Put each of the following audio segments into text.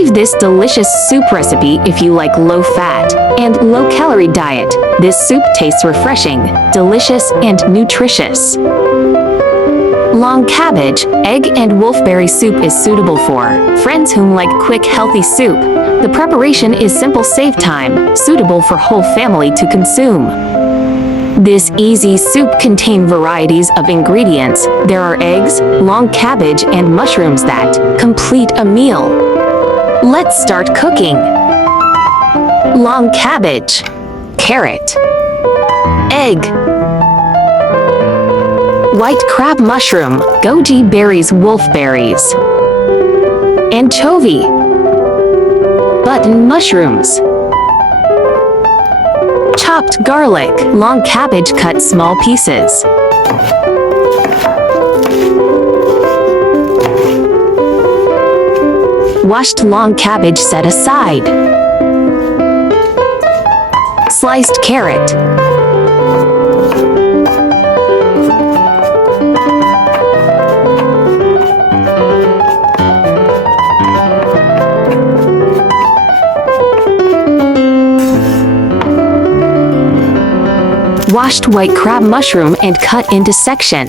Save this delicious soup recipe if you like low-fat and low-calorie diet. This soup tastes refreshing, delicious, and nutritious. Long cabbage, egg, and wolfberry soup is suitable for friends who like quick, healthy soup. The preparation is simple, save time, suitable for whole family to consume. This easy soup contains varieties of ingredients. There are eggs, long cabbage, and mushrooms that complete a meal. Let's start cooking. Long cabbage, carrot, egg, white crab mushroom, goji berries, wolfberries, anchovy, button mushrooms, chopped garlic, long cabbage cut small pieces, washed long cabbage set aside, sliced carrot, washed white crab mushroom and cut into section.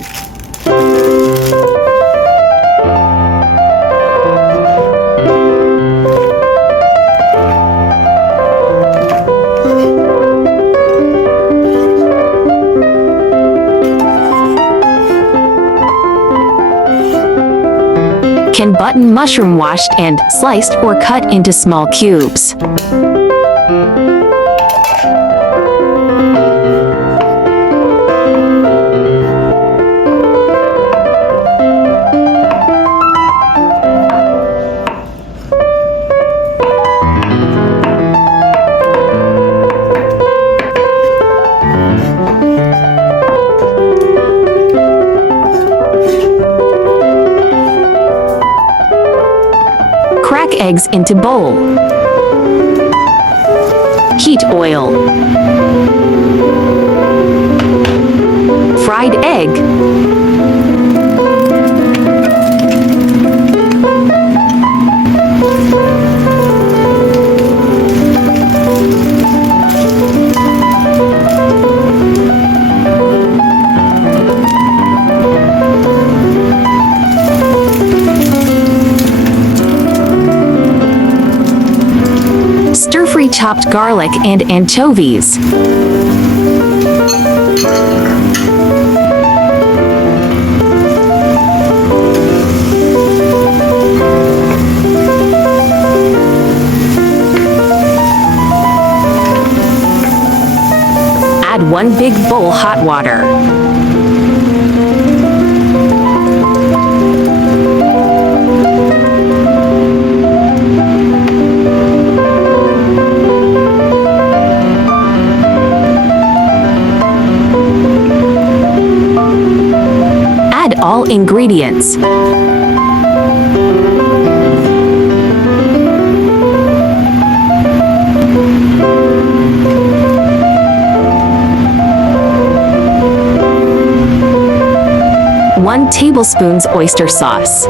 Can button mushroom washed and sliced or cut into small cubes. Crack eggs into bowl. Heat oil. Fried egg. Stir-fry chopped garlic and anchovies. Add 1 big bowl hot water. All ingredients. One tablespoon oyster sauce.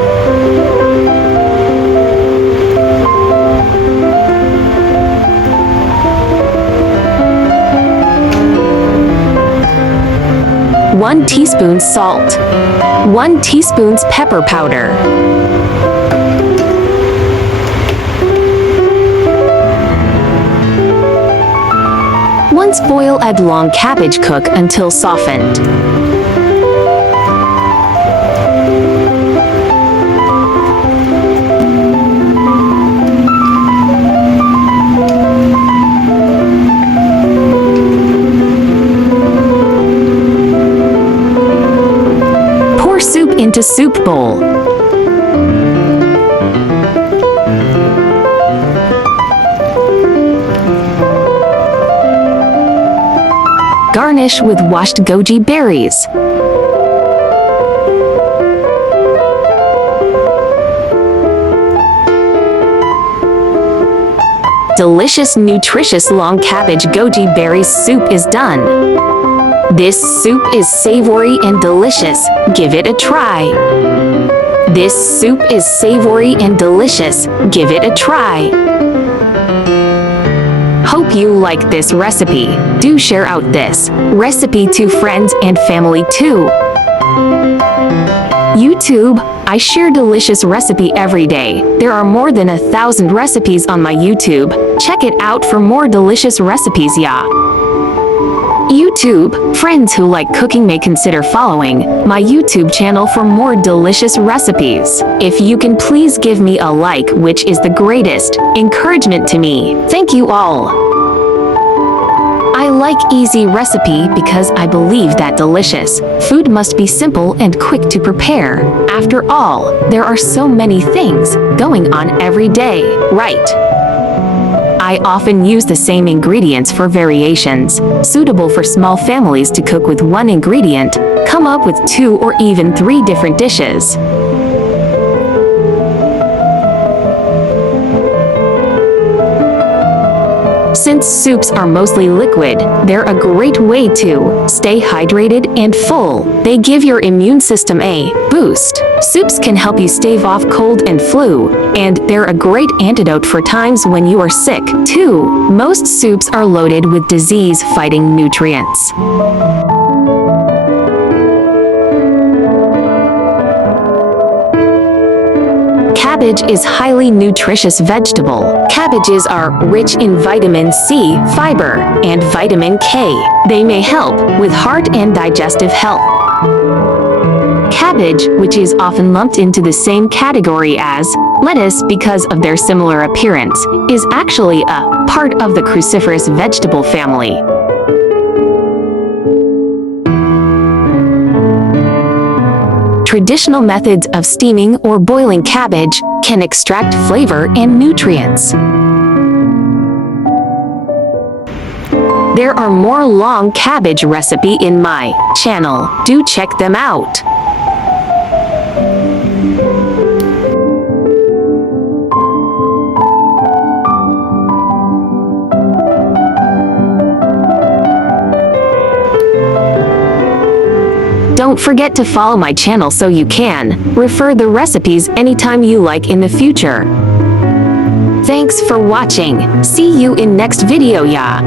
One teaspoon salt. 1 teaspoon pepper powder. Once boil, add long cabbage, cook until softened. Into soup bowl. Garnish with washed goji berries. Delicious, nutritious long cabbage goji berries soup is done. This soup is savory and delicious. Give it a try. This soup is savory and delicious. Give it a try. Hope you like this recipe. Do share out this recipe to friends and family too. YouTube, I share delicious recipe every day. There are more than 1,000 recipes on my YouTube. Check it out for more delicious recipes, yeah. YouTube, friends who like cooking may consider following my YouTube channel for more delicious recipes. If you can please give me a like, which is the greatest encouragement to me. Thank you all. I like easy recipe because I believe that delicious food must be simple and quick to prepare. After all, there are so many things going on every day, right? I often use the same ingredients for variations, suitable for small families to cook with one ingredient, come up with 2 or even 3 different dishes. Since soups are mostly liquid, they're a great way to stay hydrated and full. They give your immune system a boost. Soups can help you stave off cold and flu, and they're a great antidote for times when you are sick, too. Most soups are loaded with disease-fighting nutrients. Cabbage is highly nutritious vegetable. Cabbages are rich in vitamin C, fiber, and vitamin K. They may help with heart and digestive health. Cabbage, which is often lumped into the same category as lettuce because of their similar appearance, is actually a part of the cruciferous vegetable family. Traditional methods of steaming or boiling cabbage can extract flavor and nutrients. There are more long cabbage recipe in my channel. Do check them out. Don't forget to follow my channel so you can refer the recipes anytime you like in the future. Thanks for watching. See you in next video, yeah.